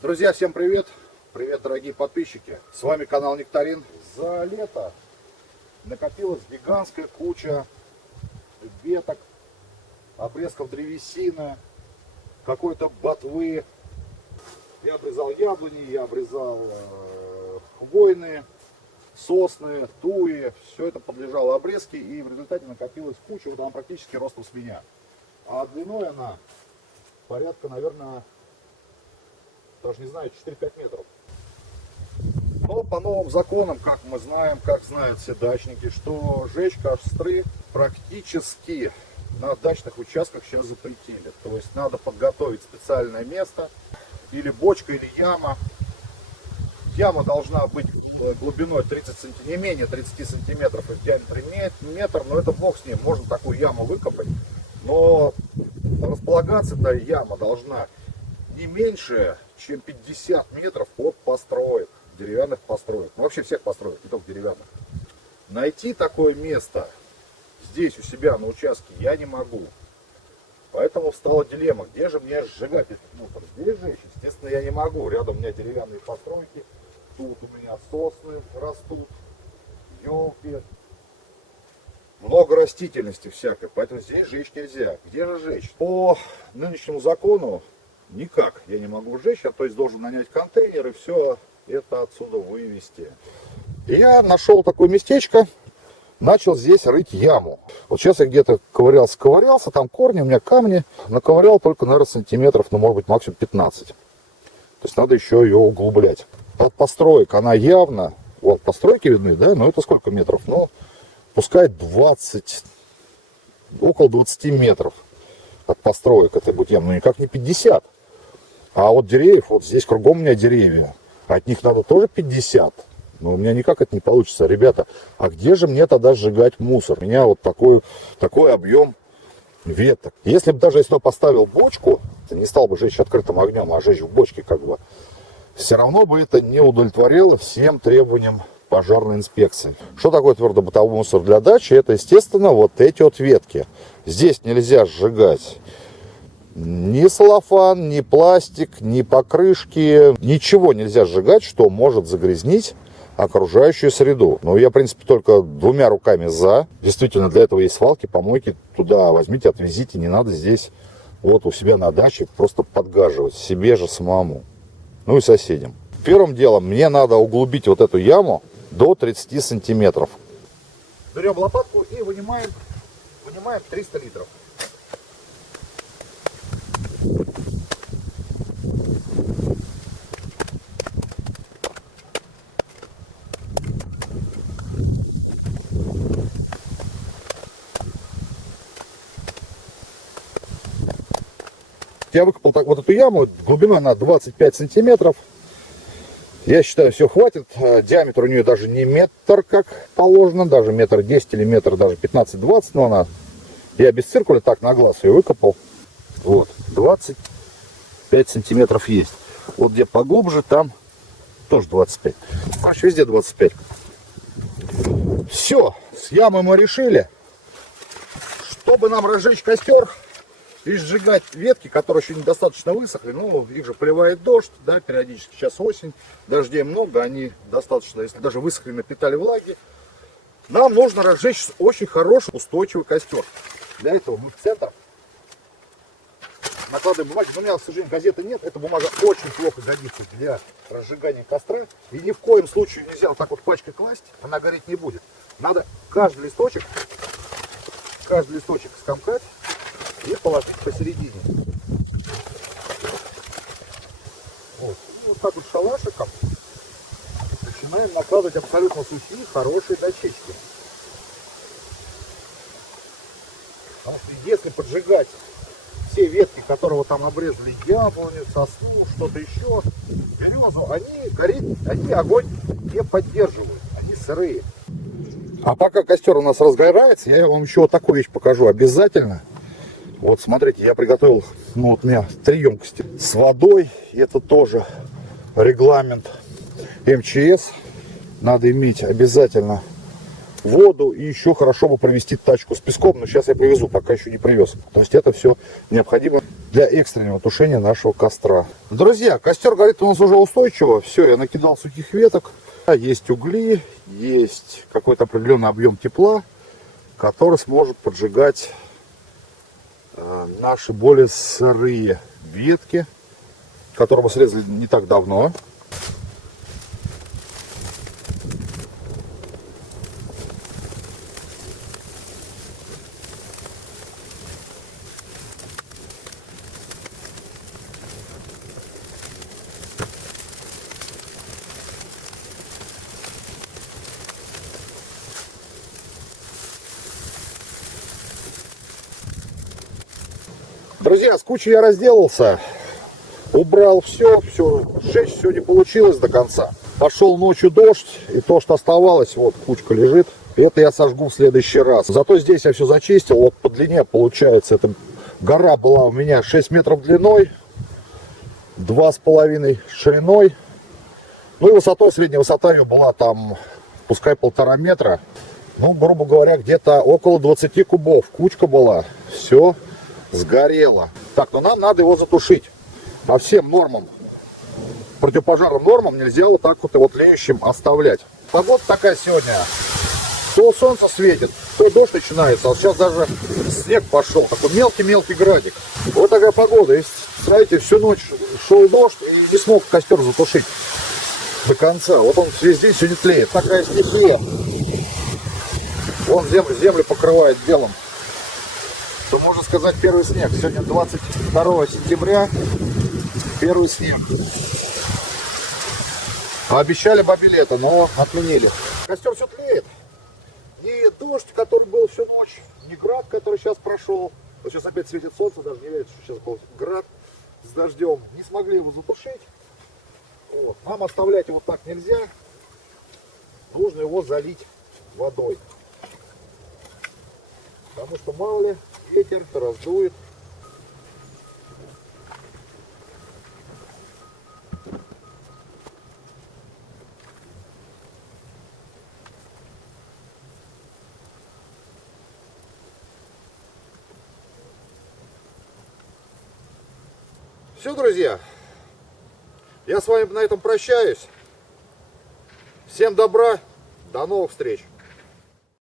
Друзья, всем привет! Привет, дорогие подписчики! С вами канал Нектарин. За лето накопилась гигантская куча веток, обрезков древесины, какой-то ботвы. Я обрезал яблони, я обрезал хвойные, сосны, туи. Все это подлежало обрезке, и в результате накопилась куча, вот она практически ростом с меня. А длиной она порядка, наверное, даже не знаю, 4-5 метров. Но по новым законам, как мы знаем, как знают все дачники, что жечь костры практически на дачных участках сейчас запретили. То есть надо подготовить специальное место, или бочка, или яма. Яма должна быть глубиной 30 сантиметров, не менее 30 сантиметров, и в диаметре метр, но это бог с ним, можно такую яму выкопать. Но располагаться-то яма должна не меньше, чем 50 метров от построек, деревянных построек. Ну, вообще всех построек, не только деревянных. Найти такое место здесь у себя на участке я не могу. Поэтому встала дилемма, где же мне сжигать этот мусор. Здесь же, естественно, я не могу. Рядом у меня деревянные постройки. Тут у меня сосны растут, елки. Много растительности всякой, поэтому здесь жечь нельзя. Где же жечь? По нынешнему закону никак я не могу сжечь, то есть должен нанять контейнер и все это отсюда вывести. И я нашел такое местечко, начал здесь рыть яму. Вот сейчас я где-то ковырялся, там корни, у меня камни, наковырял только, наверное, сантиметров, ну, может быть, максимум 15. То есть надо еще ее углублять. От построек она явно, вот постройки видны, да, но это сколько метров? Ну, пускай 20, около 20 метров от построек это будет яма, но никак не 50. А от деревьев, вот здесь кругом у меня деревья, от них надо тоже 50. Но у меня никак это не получится. Ребята, а где же мне тогда сжигать мусор? У меня вот такой объем веток. Если бы даже если поставил бочку, не стал бы жечь открытым огнем, а жечь в бочке как бы, все равно бы это не удовлетворило всем требованиям пожарной инспекции. Что такое твердобытовой мусор для дачи? Это, естественно, вот эти вот ветки. Здесь нельзя сжигать ни целлофан, ни пластик, ни покрышки. Ничего нельзя сжигать, что может загрязнить окружающую среду. Но я, в принципе, только двумя руками за. Действительно, для этого есть свалки, помойки. Туда возьмите, отвезите. Не надо здесь вот у себя на даче просто подгаживать. Себе же самому. Ну и соседям. Первым делом мне надо углубить вот эту яму до 30 сантиметров. Берем лопатку и вынимаем 300 литров. Я выкопал так вот эту яму, глубина на 25 сантиметров. Я считаю, все хватит. Диаметр у нее даже не метр, как положено, даже метр 10 или метр даже 15-20, но она, я без циркуля так на глаз ее выкопал. Вот, 25 сантиметров есть. Вот где поглубже, там тоже 25. Аж везде 25. Все, с ямой мы решили. Чтобы нам разжечь костер и сжигать ветки, которые еще недостаточно высохли, ну, их же поливает дождь, да, периодически. Сейчас осень, дождей много, они достаточно, если даже высохли, напитали влаги. Нам нужно разжечь очень хороший, устойчивый костер. Для этого мы в центр накладываем бумагу. Но у меня, к сожалению, газеты нет. Эта бумага очень плохо годится для разжигания костра. И ни в коем случае нельзя вот так вот пачкой класть, она гореть не будет. Надо каждый листочек скомкать и положить посередине. Вот. И вот так вот шалашиком начинаем накладывать абсолютно сухие, хорошие дощечки. Потому что если поджигать все ветки, которые там обрезали, яблоню, сосну, что-то еще, березу, они огонь не поддерживают, они сырые. А пока костер у нас разгорается, я вам еще вот такую вещь покажу обязательно. Вот смотрите, я приготовил, ну вот у меня 3 емкости с водой. Это тоже регламент МЧС. Надо иметь обязательно воду и еще хорошо бы провести тачку с песком, но сейчас я привезу, пока еще не привез. То есть это все необходимо для экстренного тушения нашего костра. Друзья, костер горит у нас уже устойчиво. Все, я накидал сухих веток. Есть угли, есть какой-то определенный объем тепла, который сможет поджигать наши более сырые ветки, которые мы срезали не так давно. Друзья, с кучей я разделался, убрал все, 6 все не получилось до конца. Пошел ночью дождь, и то, что оставалось, вот кучка лежит, это я сожгу в следующий раз. Зато здесь я все зачистил, вот по длине получается, эта гора была у меня 6 метров длиной, 2,5 шириной, ну и высотой, средняя высота ее была там, пускай 1,5 метра, ну, грубо говоря, где-то около 20 кубов, кучка была, все сгорело. Так, но нам надо его затушить. По всем нормам, противопожарным нормам, нельзя вот так вот тлеющим оставлять. Погода такая сегодня. То солнце светит, то дождь начинается. А сейчас даже снег пошел. Такой мелкий-мелкий градик. Вот такая погода. И, смотрите, всю ночь шел дождь и не смог костер затушить до конца. Вот он весь день сегодня тлеет. Такая стихия. Вон землю покрывает белым. То можно сказать, первый снег. Сегодня 22 сентября. Первый снег. Обещали бабе лето, но отменили. Костер все тлеет. Ни дождь, который был всю ночь, ни град, который сейчас прошел. Вот сейчас опять светит солнце, даже не верится, что сейчас был град с дождем. Не смогли его затушить. Вот. Нам оставлять его так нельзя. Нужно его залить водой. Потому что мало ли, ветер раздует. Все, друзья, я с вами на этом прощаюсь. Всем добра, до новых встреч.